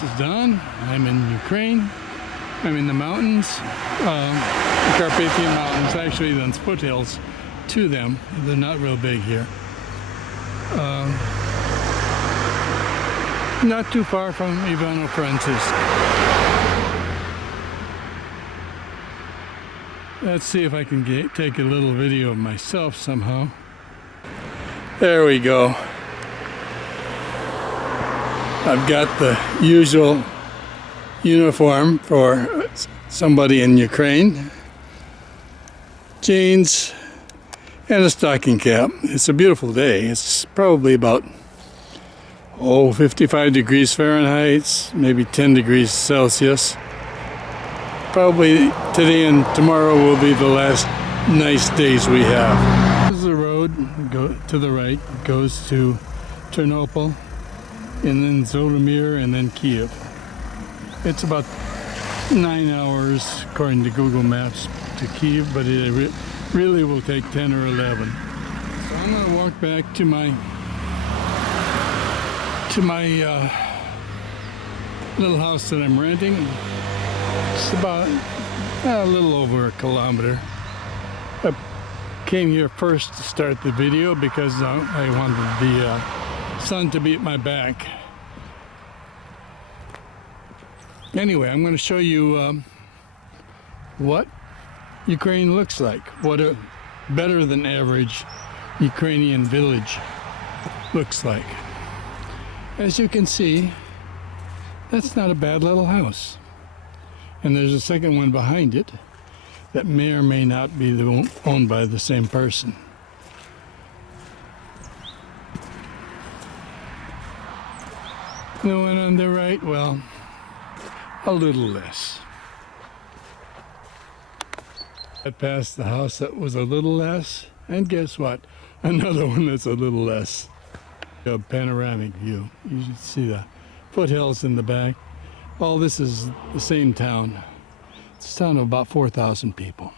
This is Don. I'm in Ukraine. I'm in the mountains, the Carpathian Mountains. Actually, there's foothills to them. They're not real big here. Not too far from Ivano-Frankivsk. Let's see if I can take a little video of myself somehow. There we go. I've got the usual uniform for somebody in Ukraine. Jeans and a stocking cap. It's a beautiful day. It's probably about 55 degrees Fahrenheit, maybe 10 degrees Celsius. Probably today and tomorrow will be the last nice days we have. This is a road to the right. It goes to Ternopil, and then Zolomir, and then Kyiv. It's about 9 hours according to Google Maps to Kyiv, but it really will take 10 or 11. So I'm going to walk back to my little house that I'm renting. It's about a little over a kilometer. I came here first to start the video because I wanted the sun to be at my back. Anyway, I'm going to show you what Ukraine looks like, what a better than average Ukrainian village looks like. As you can see, that's not a bad little house. And there's a second one behind it that may or may not be owned by the same person. The one on the right, well, a little less. I passed the house that was a little less, and guess what? Another one that's a little less. A panoramic view. You should see the foothills in the back. All this is the same town. It's a town of about 4,000 people.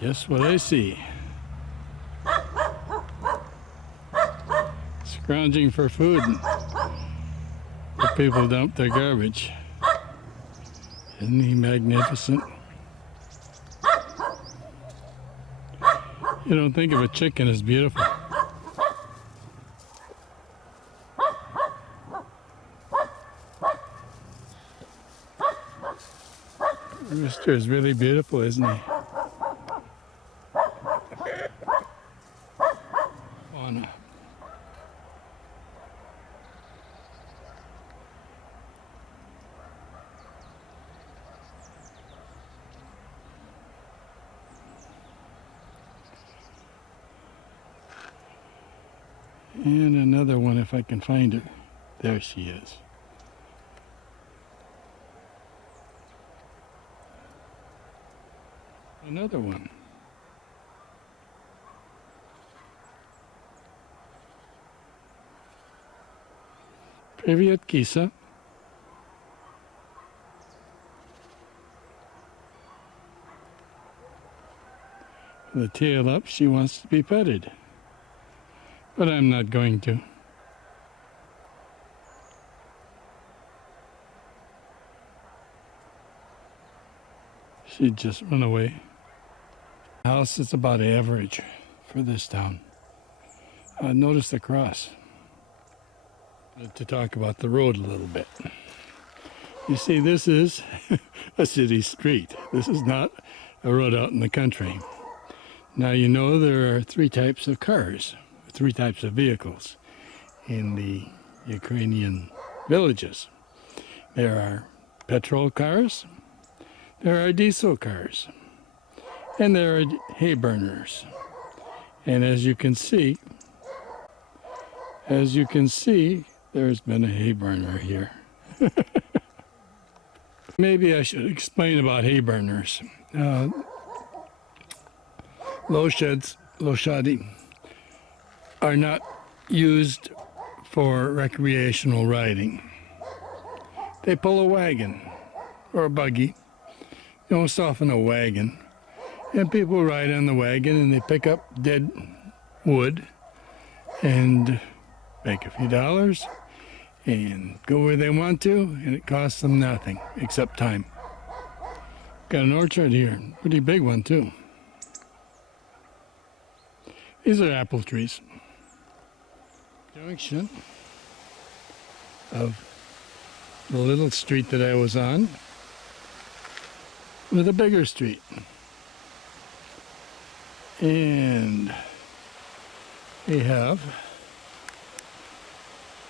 Guess what I see? Scrounging for food where people dump their garbage. Isn't he magnificent? You don't think of a chicken as beautiful. The rooster is really beautiful, isn't he? Anna. And another one if I can find her. There she is. Another one. Привет, киса. The tail up, she wants to be petted. But I'm not going to. She'd just run away. The house is about average for this town. Notice the cross. To talk about the road a little bit. You see, this is a city street. This is not a road out in the country. Now you know there are three types of cars, three types of vehicles in the Ukrainian villages. There are petrol cars, there are diesel cars, and there are hay burners. And as you can see, there's been a hay burner here. Maybe I should explain about hay burners. Loshadi are not used for recreational riding. They pull a wagon or a buggy, most often a wagon, and people ride on the wagon and they pick up dead wood and make a few dollars and go where they want to, and it costs them nothing except time. Got an orchard here, pretty big one too. These are apple trees. Junction of the little street that I was on with a bigger street. And we have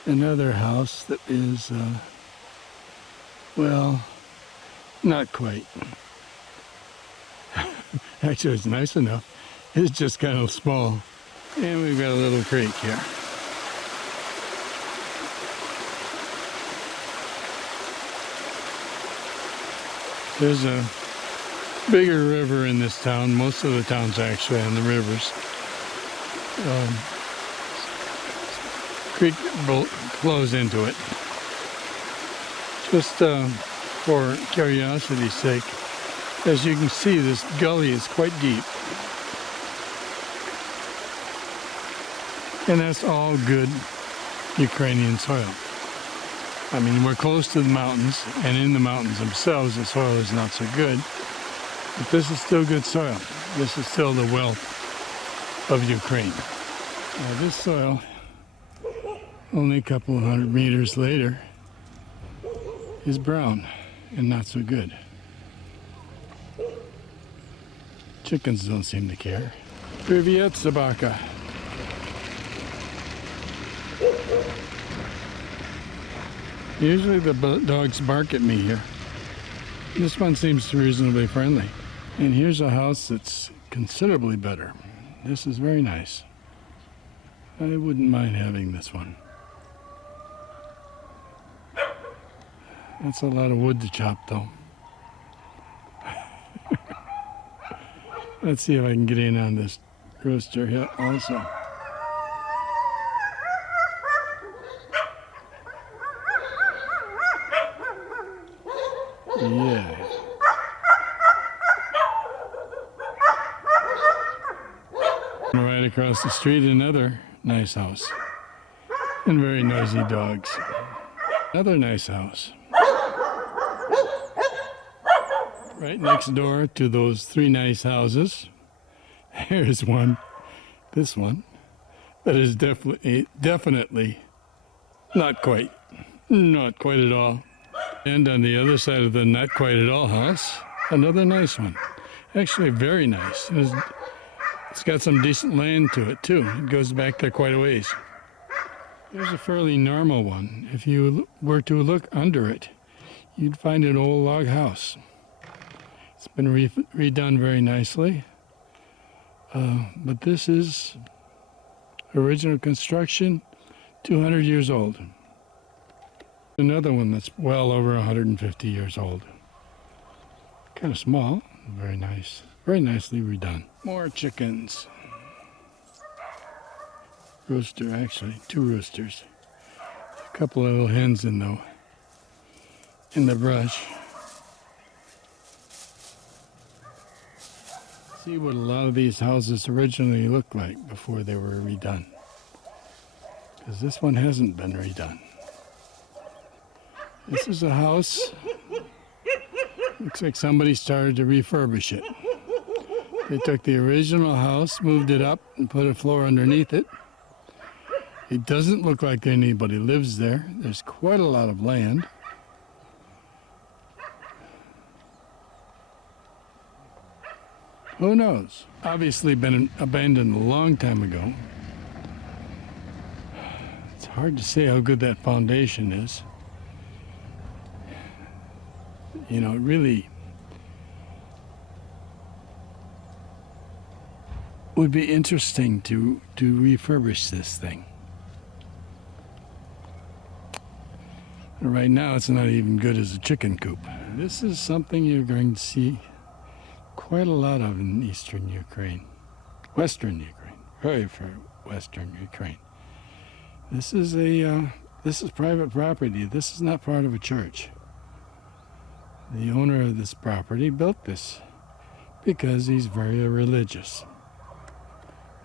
another house that is, well, not quite. Actually, it's nice enough. It's just kind of small. And we've got a little creek here. There's a bigger river in this town. Most of the town's actually on the rivers. Creek flows into it. Just for curiosity's sake, as you can see, this gully is quite deep. And that's all good Ukrainian soil. I mean, we're close to the mountains, and in the mountains themselves, the soil is not so good. But this is still good soil. This is still the wealth of Ukraine. Now, this soil, only a couple of 100 meters later, is brown and not so good. Chickens don't seem to care. Privyet, Sabaka. Usually the dogs bark at me here. This one seems reasonably friendly. And here's a house that's considerably better. This is very nice. I wouldn't mind having this one. That's a lot of wood to chop though. Let's see if I can get in on this rooster here also. Yeah. Right across the street, another nice house. And very noisy dogs. Another nice house. Right next door to those three nice houses, here's one, this one, that is definitely not quite at all. And on the other side of the not quite at all house, another nice one. Actually very nice. It's got some decent land to it too. It goes back there quite a ways. There's a fairly normal one. If you were to look under it, you'd find an old log house. It's been redone very nicely. But this is original construction, 200 years old. Another one that's well over 150 years old. Kind of small, very nice. Very nicely redone. More chickens. Rooster, actually, two roosters. A couple of little hens in the brush. See what a lot of these houses originally looked like before they were redone. Because this one hasn't been redone. This is a house. Looks like somebody started to refurbish it. They took the original house, moved it up, and put a floor underneath it. It doesn't look like anybody lives there. There's quite a lot of land. Who knows? Obviously been abandoned a long time ago. It's hard to say how good that foundation is. You know, it really would be interesting to refurbish this thing. Right now it's not even good as a chicken coop. This is something you're going to see quite a lot of in eastern Ukraine. Western Ukraine. Very western Ukraine. This is private property. This is not part of a church. The owner of this property built this because he's very religious.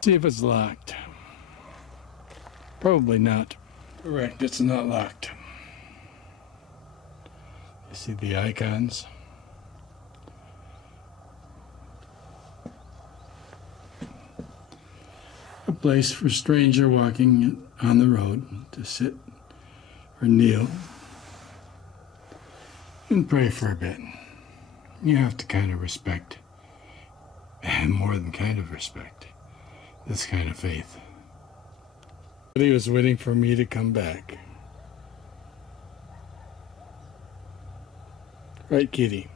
See if it's locked. Probably not. Correct, it's not locked. See the icons? A place for stranger walking on the road to sit or kneel and pray for a bit. You have to kind of respect, and more than kind of respect, this kind of faith. He was waiting for me to come back. Right, kitty?